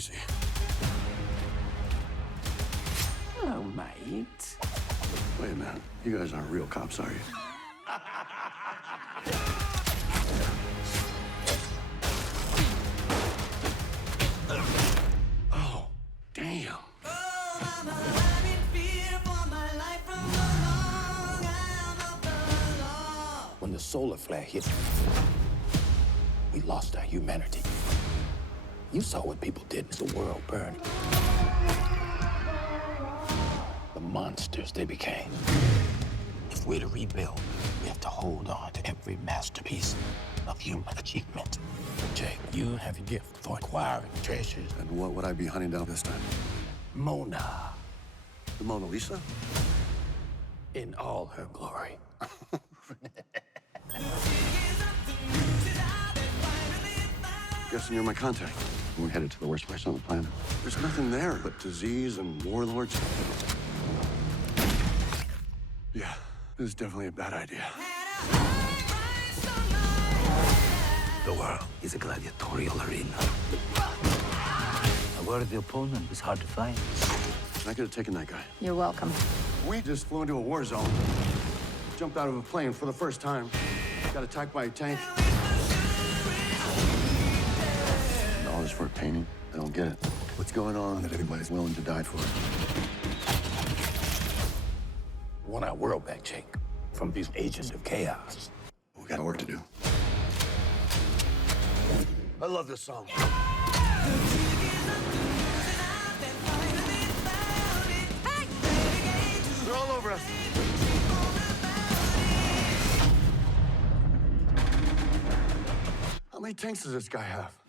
easy. Hello, mate. Wait a minute. You guys aren't real cops, are you? Oh, damn. When the solar flare hit, we lost our humanity. You saw what people did as the world burned. The monsters they became. If we're to rebuild, we have to hold on to every masterpiece of human achievement. Jake, you have a gift for acquiring treasures. And what would I be hunting down this time? Mona, The Mona Lisa? in all her glory. Guessing you're my contact. We're headed to the worst place on the planet. There's nothing there but disease and warlords. Yeah, this is definitely a bad idea. The world is a gladiatorial arena. A worthy opponent is hard to find. I could have taken that guy. You're welcome. We just flew into a war zone. Jumped out of a plane for the first time. Got attacked by a tank. $1 for a painting? I don't get it. What's going on that everybody's willing to die for? Want our world back, Jake, from these agents of chaos. We got work to do. I love this song. They're all over us. How many tanks does this guy have?